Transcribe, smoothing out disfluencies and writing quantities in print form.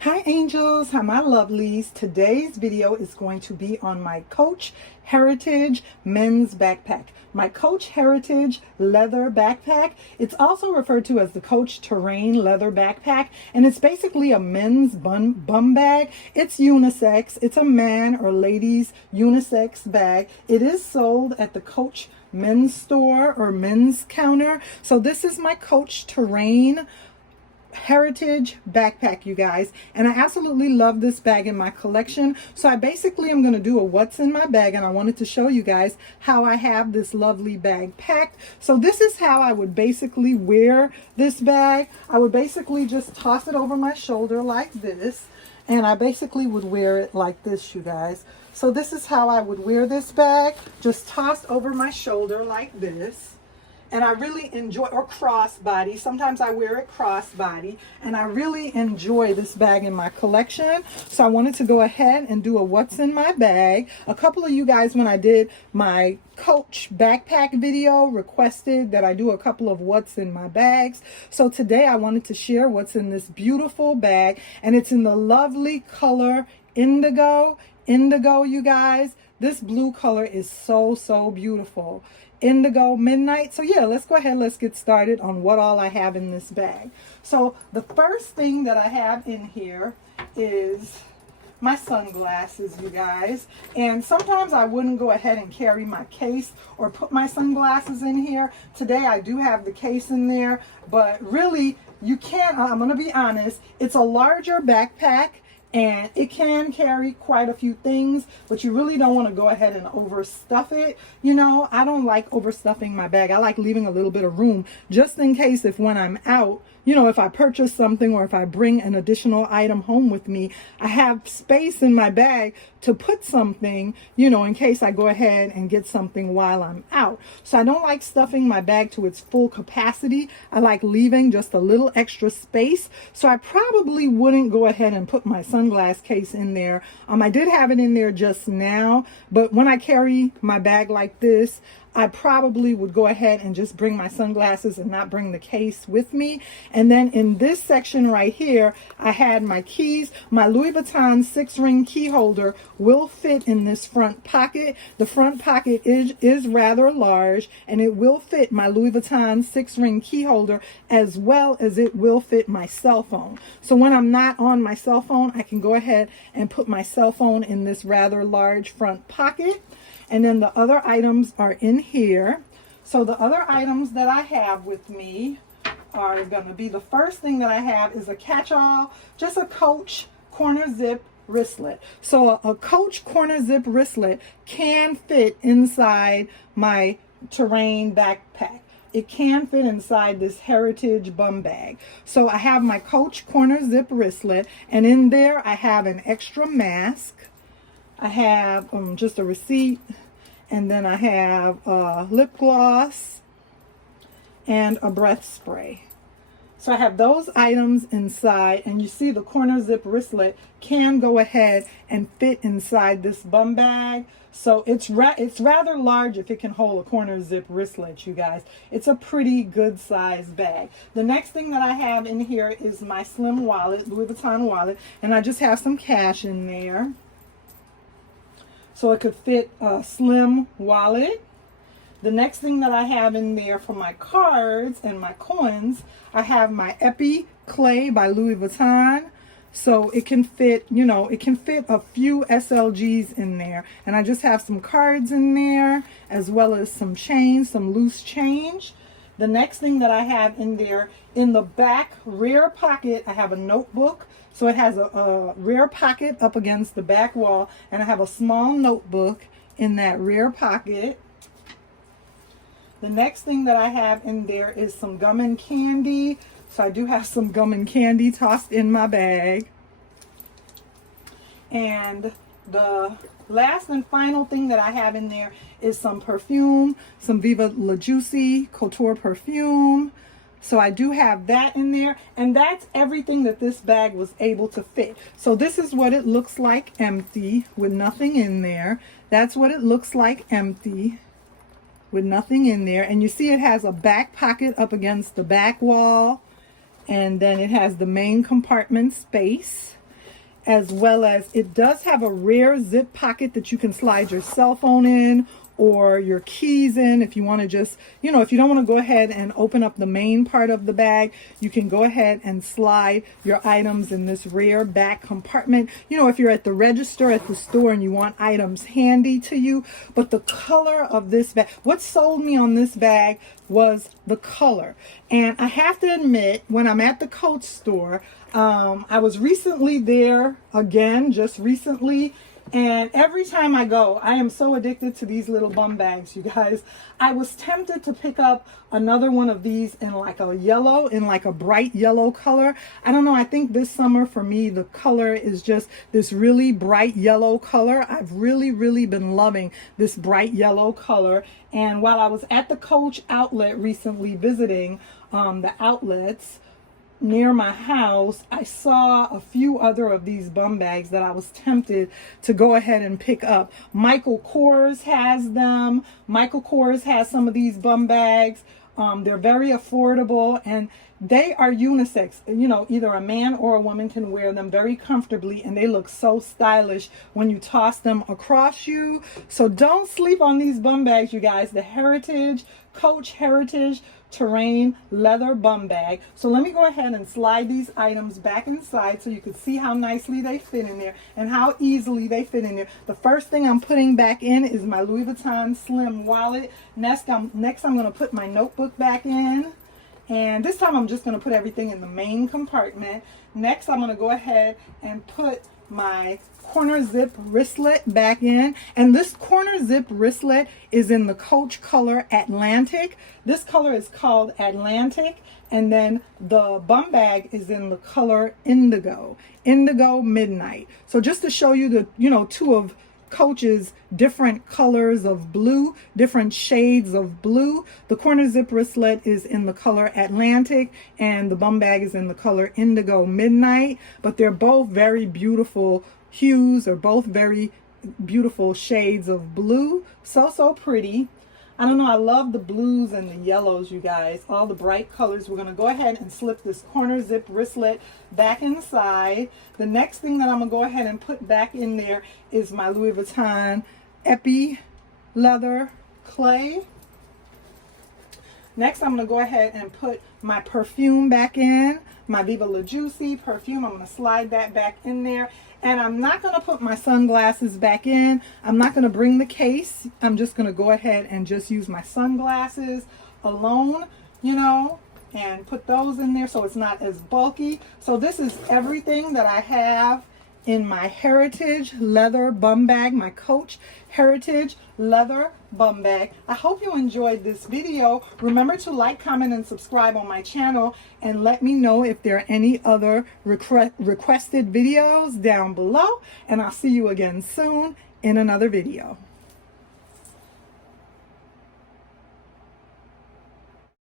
Hi angels, hi my lovelies. Today's video is going to be on my Coach Heritage men's backpack. My Coach Heritage leather backpack. It's also referred to as the Coach Terrain leather backpack, and it's basically a men's bum bag. It's unisex. It's a man or ladies unisex bag. It is sold at the Coach men's store or men's counter. So this is my Coach Terrain Heritage backpack, you guys, and I absolutely love this bag in my collection. So I basically am going to do a what's in my bag, and I wanted to show you guys how I have this lovely bag packed. So this is how I would basically wear this bag. I would basically just toss it over my shoulder like this, and I basically would wear it like this, you guys. So this is how I would wear this bag, just tossed over my shoulder like this. And I really enjoy, or crossbody. Sometimes I wear it crossbody, and I really enjoy this bag in my collection. So I wanted to go ahead and do a what's in my bag. A couple of you guys, when I did my Coach backpack video, requested that I do a couple of what's in my bags. So today I wanted to share what's in this beautiful bag, and it's in the lovely color indigo. Indigo, you guys. This blue color is so beautiful. Indigo midnight. So yeah, let's go ahead, let's get started on what all I have in this bag. So the first thing that I have in here is my sunglasses, you guys. And sometimes I wouldn't go ahead and carry my case or put my sunglasses in here. Today I do have the case in there, but really you can't, I'm gonna be honest, it's a larger backpack and it can carry quite a few things, but you really don't want to go ahead and overstuff it. You know, I don't like overstuffing my bag. I like leaving a little bit of room just in case if when I'm out, you know, if I purchase something or if I bring an additional item home with me, I have space in my bag to put something, you know, in case I go ahead and get something while I'm out. So I don't like stuffing my bag to its full capacity. I like leaving just a little extra space. So I probably wouldn't go ahead and put my sunglass case in there. I did have it in there just now, but when I carry my bag like this, I probably would go ahead and just bring my sunglasses and not bring the case with me. And then in this section right here, I had my keys. My Louis Vuitton 6-ring key holder will fit in this front pocket. The front pocket is rather large, and it will fit my Louis Vuitton 6-ring key holder, as well as it will fit my cell phone. So when I'm not on my cell phone, I can go ahead and put my cell phone in this rather large front pocket. And then the other items are in here. So the other items that I have with me are going to be, the first thing that I have is a catch-all, just a Coach corner zip wristlet. So a Coach corner zip wristlet can fit inside my Terrain backpack. It can fit inside this Heritage bum bag. So I have my Coach corner zip wristlet, and in there I have an extra mask. I have just a receipt, and then I have lip gloss and a breath spray. So I have those items inside, and you see the corner zip wristlet can go ahead and fit inside this bum bag. So it's rather large if it can hold a corner zip wristlet, you guys. It's a pretty good size bag. The next thing that I have in here is my slim wallet, Louis Vuitton wallet, and I just have some cash in there. So it could fit a slim wallet. The next thing that I have in there for my cards and my coins, I have my Epi Clay by Louis Vuitton. So it can fit, you know, it can fit a few SLGs in there. And I just have some cards in there, as well as some change, some loose change. The next thing that I have in there, in the back rear pocket, I have a notebook. So it has a rear pocket up against the back wall, and I have a small notebook in that rear pocket. The next thing that I have in there is some gum and candy. So I do have some gum and candy tossed in my bag. And the last and final thing that I have in there is some perfume, some Viva La Juicy Couture perfume. So I do have that in there, and that's everything that this bag was able to fit. So this is what it looks like empty with nothing in there. That's what it looks like empty with nothing in there. And you see it has a back pocket up against the back wall, and then it has the main compartment space. as well as it does have a rear zip pocket that you can slide your cell phone in or your keys in. If you want to just, you know, if you don't want to go ahead and open up the main part of the bag, you can go ahead and slide your items in this rear back compartment. You know, if you're at the register at the store and you want items handy to you. But the color of this bag, what sold me on this bag was the color. And I have to admit, when I'm at the Coach store, I was recently there again, just recently. And every time I go, I am so addicted to these little bum bags, you guys. I was tempted to pick up another one of these in like a yellow, in like a bright yellow color. I don't know, I think this summer for me, the color is just this really bright yellow color. I've really been loving this bright yellow color. And while I was at the Coach outlet recently visiting the outlets near my house, I saw a few other of these bum bags that I was tempted to go ahead and pick up. Michael Kors has them. Michael Kors has some of these bum bags. They're very affordable and they are unisex. You know, either a man or a woman can wear them very comfortably, and they look so stylish when you toss them across you. So don't sleep on these bum bags, you guys. The Coach Heritage Terrain leather bum bag. So let me go ahead and slide these items back inside so you can see how nicely they fit in there and how easily they fit in there. The first thing I'm putting back in is my Louis Vuitton slim wallet. Next I'm going to put my notebook back in. And this time I'm just going to put everything in the main compartment. Next I'm going to go ahead and put my corner zip wristlet back in. And this corner zip wristlet is in the Coach color Atlantic. This color is called Atlantic. And then the bum bag is in the color Indigo Midnight. So just to show you the, you know, two of Coach's different colors of blue, different shades of blue. The corner zip wristlet is in the color Atlantic and the bum bag is in the color Indigo Midnight, but they're both very beautiful hues, or both very beautiful shades of blue. So pretty. I don't know, I love the blues and the yellows, you guys, all the bright colors. We're going to go ahead and slip this corner zip wristlet back inside. The next thing that I'm going to go ahead and put back in there is my Louis Vuitton Epi leather clay. Next, I'm going to go ahead and put my perfume back in, my Viva La Juicy perfume. I'm going to slide that back in there. And I'm not going to put my sunglasses back in. I'm not going to bring the case. I'm just going to go ahead and just use my sunglasses alone, you know, and put those in there so it's not as bulky. So this is everything that I have in my Heritage leather bum bag, my Coach Heritage leather bum bag. I hope you enjoyed this video. Remember to like, comment, and subscribe on my channel, and let me know if there are any other requested videos down below, and I'll see you again soon in another video.